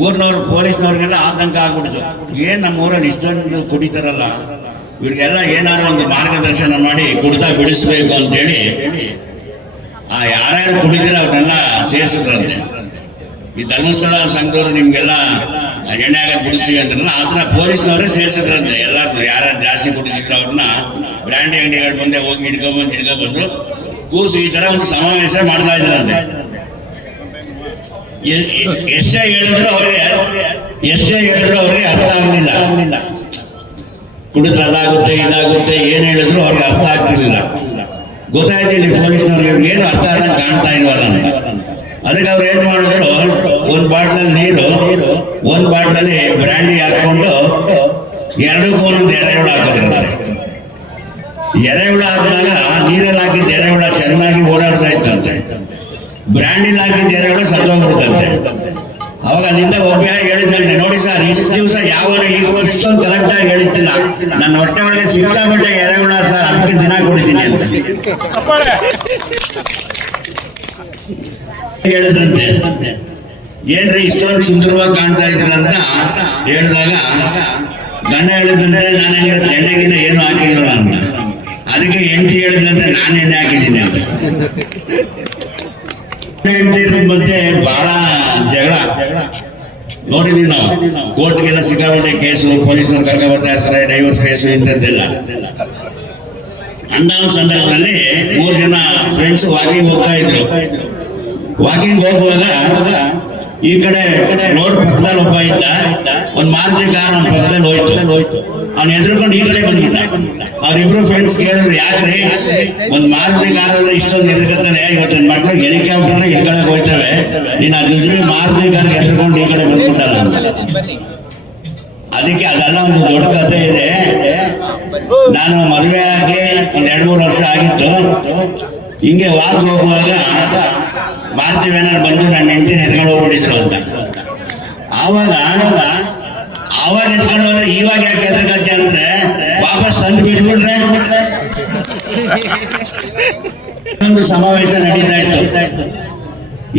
ಊರಿನವ್ರು, ಪೊಲೀಸ್ನವ್ರಿಗೆಲ್ಲ ಆತಂಕ ಆಗ್ಬಿಡ್ತು. ಏನು ನಮ್ಮ ಊರಲ್ಲಿ ಇಷ್ಟೊಂದು ಕುಡಿತಾರಲ್ಲ? ಇವ್ರಿಗೆಲ್ಲ ಏನಾದ್ರು ಒಂದು ಮಾರ್ಗದರ್ಶನ ಮಾಡಿ ಕುಡ್ತಾ ಬಿಡಿಸ್ಬೇಕು ಅಂತೇಳಿ ಆ ಯಾರ್ಯಾರು ಕುಡಿದಿರ ಅವ್ರನ್ನೆಲ್ಲ ಸೇರಿಸಿದ್ರಂತೆ. ಈ ಧರ್ಮಸ್ಥಳ ಸಂಘದವ್ರು ನಿಮ್ಗೆಲ್ಲ ಎಣ್ಣೆ ಆಗಕ್ಕೆ ಬಿಡಿಸ್ತೀವಿ ಅಂತಾರಲ್ಲ ಥರ ಪೊಲೀಸ್ನವರೇ ಸೇರಿಸಿದ್ರಂತೆ. ಎಲ್ಲರನ್ನು ಯಾರ್ಯಾರು ಜಾಸ್ತಿ ಕುಡಿದಿದ್ರು ಅವ್ರನ್ನ ಬ್ರ್ಯಾಂಡಿ ಅಂಗಡಿಗಳ ಮುಂದೆ ಹೋಗಿ ಹಿಡ್ಕೊಂಡ್ಬಂದು ಹಿಡ್ಕೊಂಡ್ಬಂದು ಕೂಸು ಈ ತರ ಒಂದು ಸಮಾವೇಶ ಮಾಡ್ತಾ ಇದ್ರಂತೆ. ಎಷ್ಟೇ ಹೇಳಿದ್ರು ಅವ್ರಿಗೆ ಎಷ್ಟೇ ಹೇಳಿದ್ರು ಅವ್ರಿಗೆ ಅರ್ಥ ಆಗಲಿಲ್ಲ. ಕುಡಿದ್ರೆ ಅದಾಗುತ್ತೆ, ಇದಾಗುತ್ತೆ, ಏನ್ ಹೇಳಿದ್ರು ಅವ್ರಿಗೆ ಅರ್ಥ ಆಗ್ತಿರ್ಲಿಲ್ಲ. ಗೊತ್ತಾಯ್ತಿಲ್ಲ ಪೊಲೀಸ್ನವ್ರಿಗೆ ಇವ್ರಿಗೆ ಏನು ಅರ್ಥ ಆದಂಗೆ ಕಾಣ್ತಾ ಇಲ್ವಲ್ಲ ಅಂತ. ಅದಕ್ಕೆ ಅವ್ರು ಏನ್ ಮಾಡಿದ್ರು, ಒಂದ್ ಬಾಟ್ಲಲ್ಲಿ ನೀರು, ಒಂದ್ ಬಾಟ್ಲಲ್ಲಿ ಬ್ರ್ಯಾಂಡಿ ಹಾಕೊಂಡು ಎರಡಕ್ಕೂ ಒಂದೊಂದು ಎರೆಹುಳ ಹಾಕಿದ್ರಂತೆ ಎರೆಹುಳ ಹಾಕಿದಾಗ ನೀರಲ್ಲಿ ಹಾಕಿದ ಎರೆಹುಳ ಚೆನ್ನಾಗಿ ಓಡಾಡ್ತಾ ಬ್ರ್ಯಾಂಡಿಲ್ ಹಾಕಿದ ಜನಗಳು ಸತ್ತೋಗ್ಬಿಡ್ತಂತೆ. ಅವಾಗ ಅಲ್ಲಿಂದ ಒಬ್ಬ ಹೇಳಿದ್ಮೇಲೆ ನೋಡಿ ಸರ್ ಇಷ್ಟು ದಿವಸ ಯಾವ ಇಷ್ಟೊಂದು ಕರೆಕ್ಟ್ ಆಗಿ ಹೇಳಿದ್ದಿಲ್ಲ. ನನ್ನ ಹೊಟ್ಟೆ ಒಳಗೆ ಸಿಕ್ಕಾಪಟ್ಟೆ ಎರೆಹುಳ ಸರ್ ಅದಕ್ಕೆ ದಿನ ಕೊಡ್ತೀನಿ ಅಂತ. ಹೇಳಿದ್ರಂತೆ. ಏನ್ರಿ ಇಷ್ಟೊಂದು ಸುಂದರವಾಗಿ ಕಾಣ್ತಾ ಇದ್ರಂತ ಹೇಳಿದಾಗ, ಗಂಡ ಹೇಳಿದಂತೆ ನಾನು ಎಣ್ಣೆ ಎಣ್ಣೆಗಿನ ಏನು ಹಾಕಿಲ್ಲ ಅಂತ. ಅದಕ್ಕೆ ಎಂಟಿ ಹೇಳಿದಂತೆ ನಾನು ಎಣ್ಣೆ ಹಾಕಿದ್ದೀನಿ ಅಂತ. ಹೆಂಡತಿ ಮಧ್ಯೆ ಬಹಳ ಜಗಳ. ನೋಡಿದೀವಿ ನಾವು. ಕೋರ್ಟ್ಗೆಲ್ಲ ಸಿಕ್ಕಾಪಟ್ಟೆ ಕೇಸು, ಪೊಲೀಸ್ನವ್ರು ಕರ್ಕ ಬರ್ತಾ ಇರ್ತಾರೆ ಡೈವರ್ಸ್ ಕೇಸು ಇಂಥದ್ದೆಲ್ಲ. ಅಂಡಾಮ್ ಸಂದರ್ಭದಲ್ಲಿ ಮೂರು ಜನ ಫ್ರೆಂಡ್ಸ್ ವಾಕಿಂಗ್ ಹೋಗ್ತಾ ಇದ್ರು. ವಾಕಿಂಗ್ ಹೋಗುವಾಗ ಈ ಕಡೆ ರೋಡ್ ಪಕ್ಕದಲ್ಲಿ ಒಬ್ಬ ಇದ್ದ. ಒಂದ್ ಮಾರುತಿ ಕಾರ್ ಅವ್ನ ಪಕ್ಕದಲ್ಲಿ ಹೋಯ್ತು. ಅವ್ನ ಎದ್ರುಕೊಂಡು ಈ ಕಡೆ ಬಂದ್ಬಿಟ್ಟ. ಅವ್ರಿಬ್ರು ಫ್ರೆಂಡ್ಸ್ ಕೇಳಿದ್ರು, ಯಾಕ್ರಿ? ಒಂದ್ ಮಾರುತಿ ಕಾರ್ ಅಂದ್ರೆ ಇಷ್ಟೊಂದು ಎದುರ್ಕತ್ತಾನೆ. ಇವತ್ತು ಮಕ್ಳು ಹೆಲಿಕಾಪ್ಟರ್ ಈ ಕಡೆ ಹೋಯ್ತವೆ. ನೀನ್ ಅದ್ರ ಜೊತೆ ಮಾರುತಿ ಕಾರ್ ಈ ಕಡೆ ಬಂದ್ಬಿಟ್ಟಲ್ಲ ಅದಕ್ಕೆ ಅದೆಲ್ಲ ಒಂದು ದೊಡ್ಡ ಕಥೆ ಇದೆ. ನಾನು ಮದುವೆ ಆಗಿ ಒಂದ್ ಎರಡ್ ಮೂರು ವರ್ಷ ಆಗಿತ್ತು. ಹಿಂಗೆ ವಾಕ್ ಹೋಗುವಾಗ ಮಾರುತಿ ಏನಾರು ಬಂದು ನನ್ನ ಹೆಂಡತಿನ ಎತ್ಕೊಂಡು ಹೋಗ್ಬಿಟ್ಟಿದ್ರು ಅಂತ. ಆವಾಗ ಅವಾಗ ಎತ್ಕೊಂಡು ಹೋದ್ರೆ ಇವಾಗ ಯಾಕೆ ಎದ್ರಗತ್ತೆ ಅಂದ್ರೆ ವಾಪಸ್ ತಂದು ಬಿಟ್ಬಿಟ್ರೆ? ಒಂದು ಸಮಾವೇಶ ನಡೀತಾ ಇತ್ತು.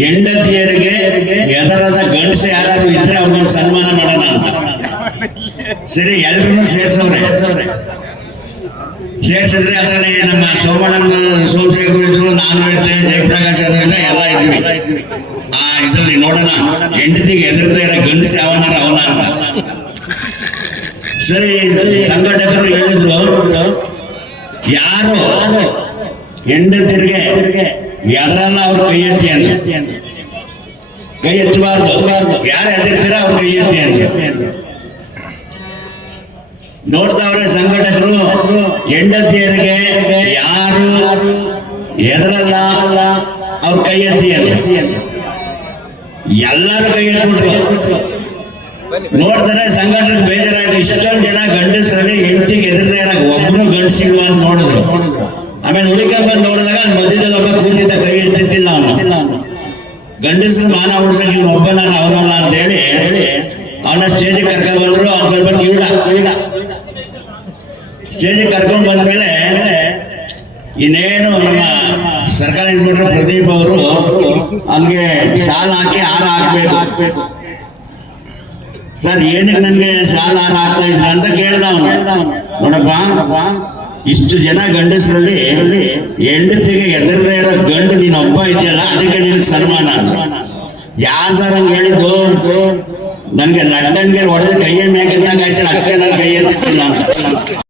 ಹೆಂಡತಿಯರಿಗೆ ಎದರದ ಗಂಡಸು ಯಾರಾದ್ರೂ ಇದ್ರೆ ಅವ್ರಿಗೊಂದು ಸನ್ಮಾನ ಮಾಡೋಣ ಅಂತ. ಸರಿ ಎಲ್ರೂ ಸೇರ್ಸವ್ರೆ. ಸೇರ್ಸಿದ್ರೆ ಅದರಲ್ಲಿ ನಮ್ಮ ಸೋಮಣ್ಣನ ಸೋಮಶೇಖರ್ ಇದ್ರು ನಾನು ಇರ್ತೆ ಜಯಪ್ರಕಾಶ್ ಅದರಿಂದ ಎಲ್ಲ ಇದ್ವಿ. ಆ, ಇದರಲ್ಲಿ ನೋಡೋಣ, ಹೆಂಡತಿಗೆ ಎದುರ್ತಾ ಇರೋ ಗಂಡಸಿ ಅವನಾರ ಅವನ ಅಂತ. ಸರಿ, ಸಂಘಟಕರು ಹೇಳಿದ್ರು, ಯಾರು ಹೆಂಡತಿರಿಗೆ ಎದರಲ್ಲ ಅವ್ರ ಕೈ ಎತ್ತಿ ಅಂತ. ಕೈ ಎತ್ತಬಾರ್ದು. ಯಾರು ಎದಿರ್ತೀರ ಅವ್ರ ಕೈ ಎತ್ತಿ ಅಂತ. ನೋಡ್ತಾವ್ರೆ ಸಂಘಟಕರು, ಹೆಂಡತಿಯರಿಗೆ ಯಾರು ಎದರಲ್ಲ ಅವ್ರ ಕೈ ಎತ್ತಿಯಲ್ಲ. ಎಲ್ಲರೂ ಕೈ ಎತ್ಬಿಟ್ರು ನೋಡ್ತಾರೆ ಸಂಘಟನೆಗೆ ಬೇಜಾರಾಯ್ತು. ಇಷ್ಟೊಂದು ಜನ ಗಂಡಸರಲ್ಲಿ ಹೆಂಡತಿಗೆ ಎದುರದೇ ಇರೋ ಒಬ್ಬನು ಗಂಡಸಿಲ್ವ ಅಂತ ನೋಡಿದ್ರು. ಆಮೇಲೆ ಹುಡುಕ ಬಂದು ನೋಡಿದಾಗ ಮಧ್ಯದಲ್ಲಿ ಒಬ್ಬ ಕೂತಿದ್ದ, ಕೈ ಎತ್ತಿದ್ದಿಲ್ಲ ಅವನು. ಗಂಡಸರು ಮಾನ ಉಳಿಸಕ್ಕೆ ಒಬ್ಬನ ಅವನಲ್ಲ ಅಂತ ಹೇಳಿ ಅವನ ಸ್ಟೇಜಿಗೆ ಕರ್ಕೊಂಡ್ ಬಂದ್ರು. ಅವ್ನು ಸ್ವಲ್ಪ ಕಿವಿಡ ಸ್ಟೇಜಿಗೆ ಕರ್ಕೊಂಡ್ ಬಂದ್ಮೇಲೆ ಇನ್ನೇನು ನಮ್ಮ ಸರ್ಕಾರ ಇನ್ಸ್ಪೆಕ್ಟರ್ ಪ್ರದೀಪ್ ಅವರು ಅಲ್ಲಿಗೆ ಶಾಲ್ ಹಾಕಿ ಹಾರ ಹಾಕ್ಬೇಕು. ಸರ್, ಏನಕ್ಕೆ ನನಗೆ ಶಾಲ ಹಾರ ಹಾಕ್ತಾ ಇದ್ರ ಅಂತ ಕೇಳ್ದ ಅವನು. ನೋಡಪ್ಪ, ಇಷ್ಟು ಜನ ಗಂಡಸರಲ್ಲಿ ಹೆಂಡತಿಗೆ ಎದುರದೇ ಇರೋ ಗಂಡು ನೀನು ಒಬ್ಬ ಇದೆಯಲ್ಲ ಅದಕ್ಕೆ ನಿನಗೆ ಸನ್ಮಾನ ಯಾರು ಸರ್ ಹಂಗೆ ಹೇಳಿದ್ದು? ನನಗೆ ಲಂಡನ್ಗೆ ಹೊಡೆದ ಕೈಯ ಮೇಲೆ ಆಯ್ತು ಅಕ್ಕ ನನ್ನ ಕೈ ಅಂತ.